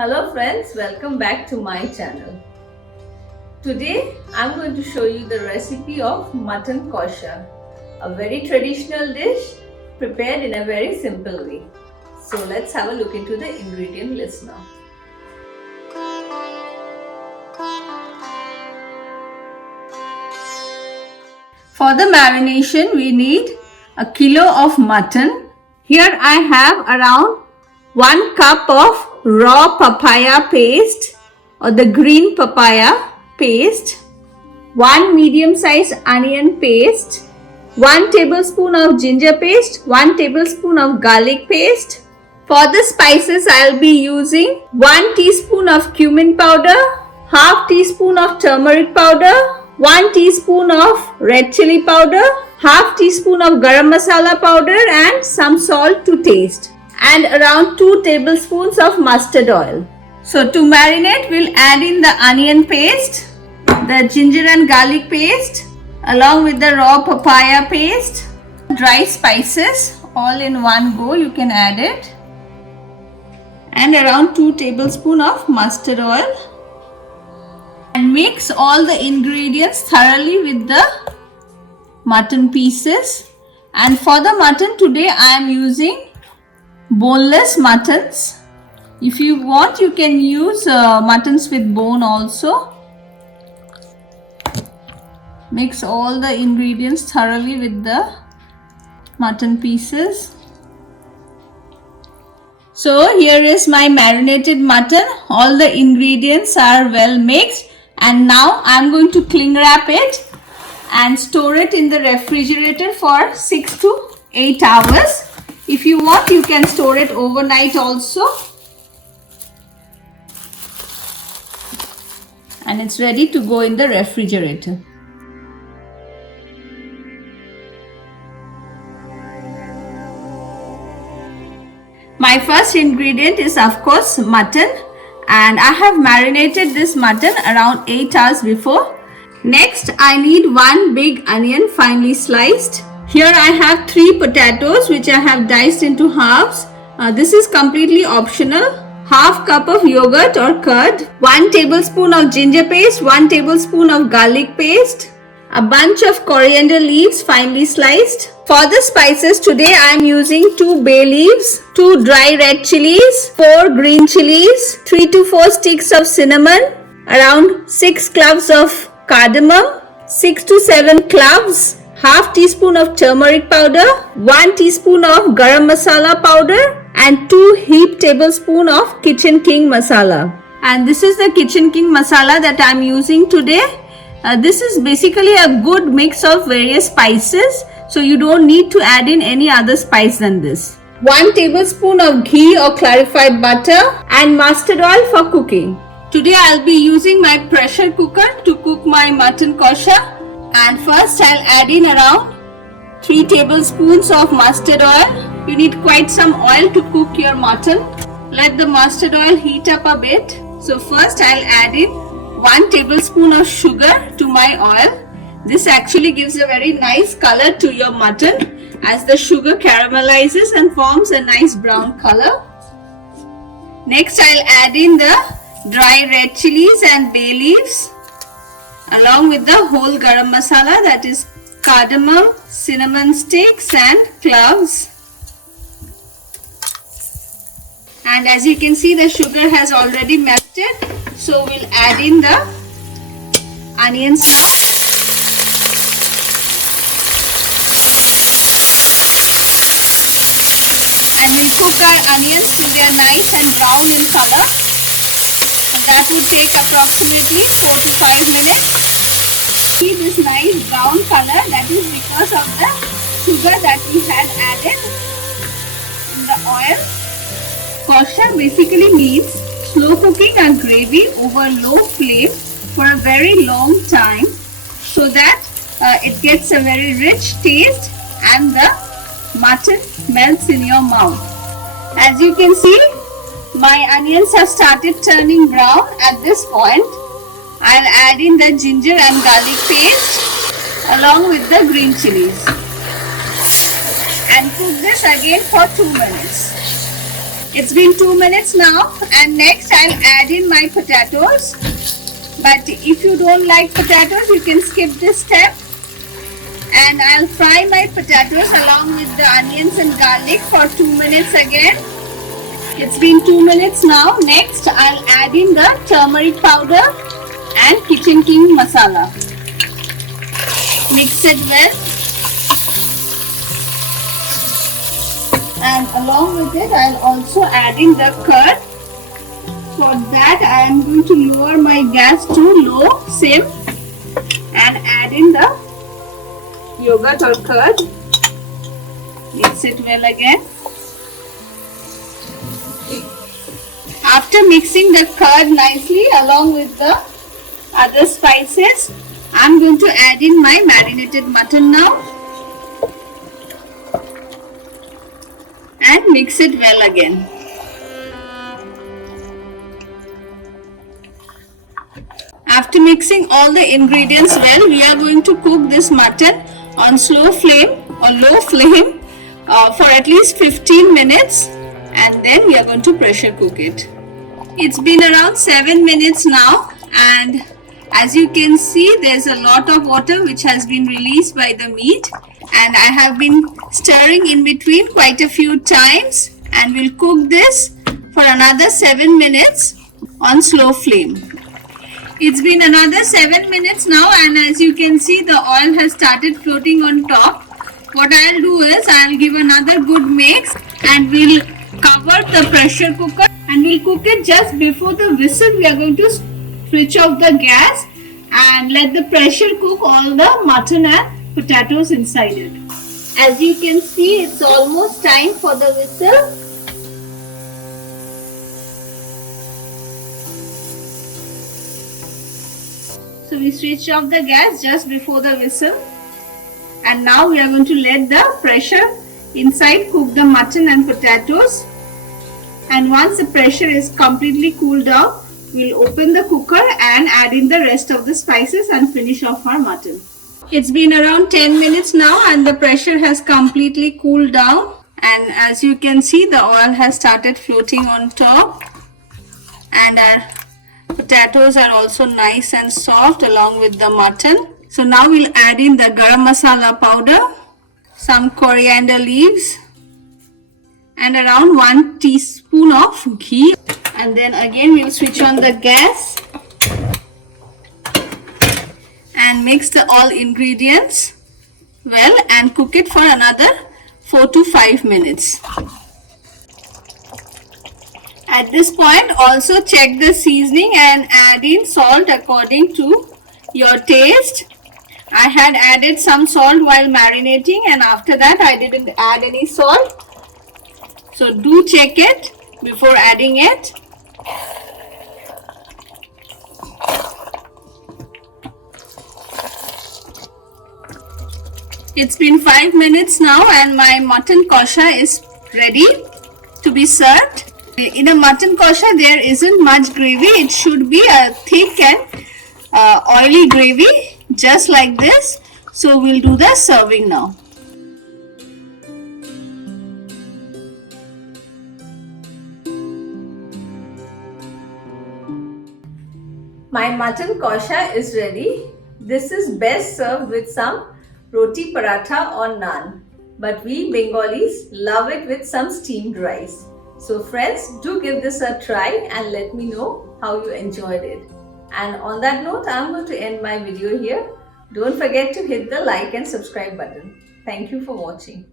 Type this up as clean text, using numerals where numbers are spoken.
Hello friends, welcome back to my channel. Today I'm going to show you the recipe of mutton kosha, a very traditional dish prepared in a very simple way. So let's have a look into the ingredient list now. For the marination we need a kilo of mutton. Here I have around 1 cup of raw papaya paste or the green papaya paste, 1 medium sized onion paste, 1 tablespoon of ginger paste, 1 tablespoon of garlic paste. For the spices I'll be using 1 teaspoon of cumin powder, half teaspoon of turmeric powder, 1 teaspoon of red chili powder, half teaspoon of garam masala powder and some salt to taste, and around 2 tablespoons of mustard oil. So to marinate, we'll add in the onion paste, the ginger and garlic paste, along with the raw papaya paste, dry spices, all in one go you can add it, and around 2 tablespoons of mustard oil, and mix all the ingredients thoroughly with the mutton pieces. And for the mutton today I am using boneless muttons. If you want you can use muttons with bone also. Mix all the ingredients thoroughly with the mutton pieces. So here is my marinated mutton. All the ingredients are well mixed, and now I am going to cling wrap it and store it in the refrigerator for 6 to 8 hours. If you want you can store it overnight also, and it's ready to go in the refrigerator. My first ingredient is of course mutton, and I have marinated this mutton around 8 hours before. Next I need 1 big onion finely sliced. Here I have 3 potatoes which I have diced into halves. This is completely optional. Half cup of yogurt or curd, 1 tablespoon of ginger paste, 1 tablespoon of garlic paste, a bunch of coriander leaves finely sliced. For the spices today I am using 2 bay leaves, 2 dry red chilies, 4 green chilies, 3 to 4 sticks of cinnamon, around 6 cloves of cardamom, 6 to 7 cloves, half teaspoon of turmeric powder, 1 teaspoon of garam masala powder, and 2 heaped tablespoons of Kitchen King masala. And this is the Kitchen King masala that I am using today. This is basically a good mix of various spices, so you don't need to add in any other spice than this. 1 tablespoon of ghee or clarified butter, and mustard oil for cooking. Today I'll be using my pressure cooker to cook my mutton kosha, and first I'll add in around 3 tablespoons of mustard oil. You need quite some oil to cook your mutton. Let the mustard oil heat up a bit. So first I'll add in 1 tablespoon of sugar to my oil. This actually gives a very nice color to your mutton as the sugar caramelizes and forms a nice brown color. Next I'll add in the dry red chilies and bay leaves, along with the whole garam masala, that is cardamom, cinnamon sticks and cloves. And as you can see the sugar has already melted, so we'll add in the onions now. And we'll cook our onions till they are nice and brown in color. And that would take approximately 4 to 5 minutes. See this nice brown color, that is because of the sugar that we had added in the oil. Kosha basically means slow cooking a gravy over low flame for a very long time, so that it gets a very rich taste and the mutton melts in your mouth. As you can see, my onions have started turning brown. At this point I'll add in the ginger and garlic paste along with the green chilies and cook this again for 2 minutes. It's been 2 minutes now, and next I'll add in my potatoes. But if you don't like potatoes, you can skip this step. And I'll fry my potatoes along with the onions and garlic for 2 minutes again. It's been 2 minutes now. Next, I'll add in the turmeric powder and Kitchen King masala. Mix it well. And along with it, I'll also add in the curd. For that, I am going to lower my gas to low sim and add in the yogurt or curd. Mix it well again. After mixing the curd nicely along with the other spices, I'm going to add in my marinated mutton now and mix it well again. After mixing all the ingredients well, we are going to cook this mutton on slow flame or low flame for at least 15 minutes, and then we are going to pressure cook it. It's been around 7 minutes now, and as you can see, there's a lot of water which has been released by the meat, and I have been stirring in between quite a few times, and we'll cook this for another 7 minutes on slow flame. It's been another 7 minutes now, and as you can see, the oil has started floating on top. What I'll do is I'll give another good mix, and we'll cover the pressure cooker and we'll cook it just before the whistle. We are going to switch off the gas and let the pressure cook all the mutton and potatoes inside it. As you can see, it's almost time for the whistle. So we switched off the gas just before the whistle, and now we are going to let the pressure inside cook the mutton and potatoes. And once the pressure is completely cooled down, we'll open the cooker and add in the rest of the spices and finish off our mutton. It's been around 10 minutes now, and the pressure has completely cooled down, and as you can see, the oil has started floating on top, and our potatoes are also nice and soft along with the mutton. So now we'll add in the garam masala powder, some coriander leaves, and around 1 teaspoon of ghee. And then again we'll switch on the gas and mix all ingredients well and cook it for another 4 to 5 minutes. At this point, also check the seasoning and add in salt according to your taste. I had added some salt while marinating, and after that I didn't add any salt. So do check it before adding it. It's been 5 minutes now, and my mutton kosha is ready to be served. In a mutton kosha, there isn't much gravy. It should be a thick and oily gravy, just like this. So we'll do the serving now. My mutton kosha is ready. This is best served with some roti paratha or naan. But we Bengalis love it with some steamed rice. So friends, do give this a try and let me know how you enjoyed it. And on that note, I'm going to end my video here. Don't forget to hit the like and subscribe button. Thank you for watching.